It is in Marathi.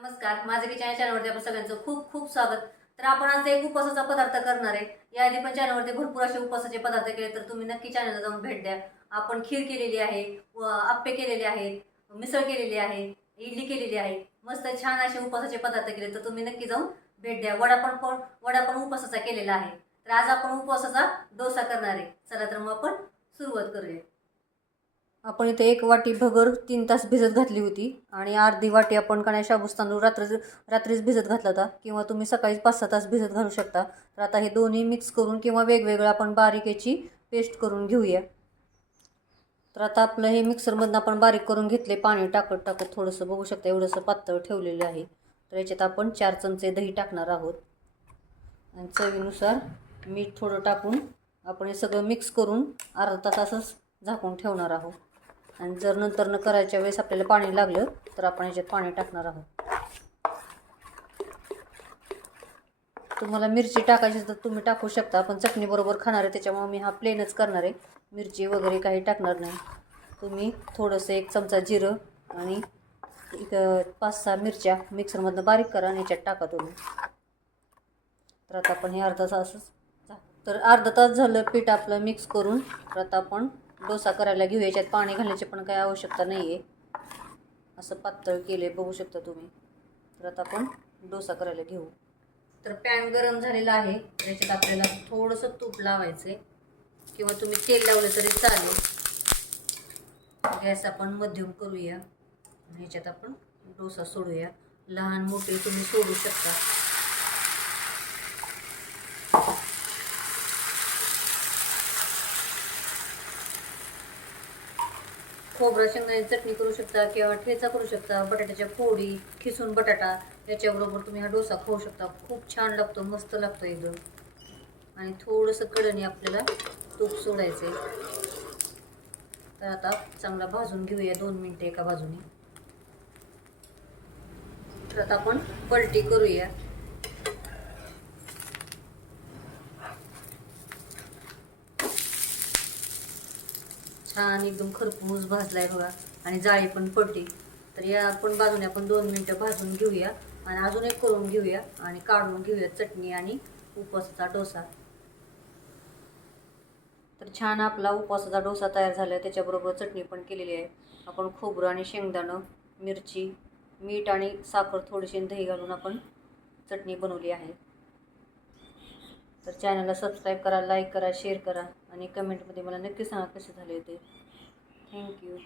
नमस्कार माझं किचन या चॅनलवरती आपण सगळ्यांचं खूप खूप स्वागत. तर आपण आज एक उपवासाचा पदार्थ करणार आहे याआधी पण चॅनलवरती भरपूर असे उपवासाचे पदार्थ केले तर तुम्ही नक्की चॅनलला जाऊन भेट द्या. आपण खीर केलेली आहे व आप्पे केलेले आहेत मिसळ केलेली आहे इडली केलेली आहे. मस्त छान असे उपवासाचे पदार्थ केले तर तुम्ही नक्की जाऊन भेट द्या. वडा पण पण वडा पण उपवासाचा केलेला आहे. तर आज आपण उपवासाचा डोसा करणार आहे. चला तर मग आपण सुरुवात करूया. आपण इथे एक वाटी भगर तीन तास भिजत घातली होती आणि अर्धी वाटी आपण कण्या शाबूस तांदूळ रात्र रात्रीच भिजत घातला होता किंवा तुम्ही सकाळी पाच सहा तास भिजत घालू शकता. तर आता हे दोन्ही मिक्स करून किंवा वेगवेगळं आपण बारीक याची पेस्ट करून घेऊया. तर आता आपलं हे मिक्सरमधनं आपण बारीक करून घेतले पाणी टाकत टाकत थोडंसं बघू शकता एवढंसं पातळ ठेवलेलं आहे. तर याच्यात आपण चार चमचे दही टाकणार आहोत. आणि चवीनुसार मीठ थोडं टाकून आपण हे सगळं मिक्स करून अर्धा तास असंच झाकून ठेवणार आहोत. आणि जर नंतर न करायच्या वेळेस आपल्याला पाणी लागलं तर आपण याच्यात पाणी टाकणार आहोत. तुम्हाला मिरची टाकायची तर तुम्ही टाकू शकता पण चटणीबरोबर खाणार आहे त्याच्यामुळे मी हा प्लेनच करणार आहे. मिरची वगैरे काही टाकणार नाही. तुम्ही थोडंसं एक चमचा जिरं आणि एक पाच सहा मिरच्या मिक्सरमधनं बारीक करा आणि याच्यात टाका तुम्ही. तर आता आपण हे अर्धा तासच तर अर्धा तास झालं पीठ आपलं मिक्स करून तर आता आपण डोसा करायला घेऊ याच्यात पाणी घालण्याची पण काही आवश्यकता नाही आहे असं पातळ केले बघू शकता तुम्ही. तर आता आपण डोसा करायला घेऊ. तर पॅन गरम झालेला आहे. त्याच्यात आपल्याला थोडंसं तूप लावायचं आहे किंवा तुम्ही तेल लावलं तरी चालेल. गॅस आपण मध्यम करूया. ह्याच्यात आपण डोसा सोडूया. लहान मोठे तुम्ही सोडू शकता. खोबरा शेंगदाण्याची चटणी करू शकता किंवा ठेचा करू शकता बटाट्याच्या फोडी खिसून बटाटा याच्याबरोबर तुम्ही हा डोसा खाऊ शकता. खूप छान लागतो मस्त लागतो एकदम. आणि थोडंसं कडणी आपल्याला तूप सोडायचं आहे तर आता चांगला भाजून घेऊया दोन मिनटं एका बाजूने. तर आता आपण पलटी करूया. छान एकदम खरपूस भाजलाय बघा. आणि जाळी पण पडली. तर या आपण बाजूने आपण दोन मिनटं भाजून घेऊया. आणि अजून एक करून घेऊया. आणि काढून घेऊया चटणी आणि उपवासाचा डोसा. तर छान आपला उपवासाचा डोसा तयार झाला आहे त्याच्याबरोबर चटणी पण केलेली आहे. आपण खोबरं आणि शेंगदाणं मिरची मीठ आणि साखर थोडीशी दही घालून आपण चटणी बनवली आहे. तर चॅनलला सबस्क्राईब करा लाईक करा शेअर करा आणि कमेंटमध्ये मला नक्की सांगा कसे झाले ते. थँक्यू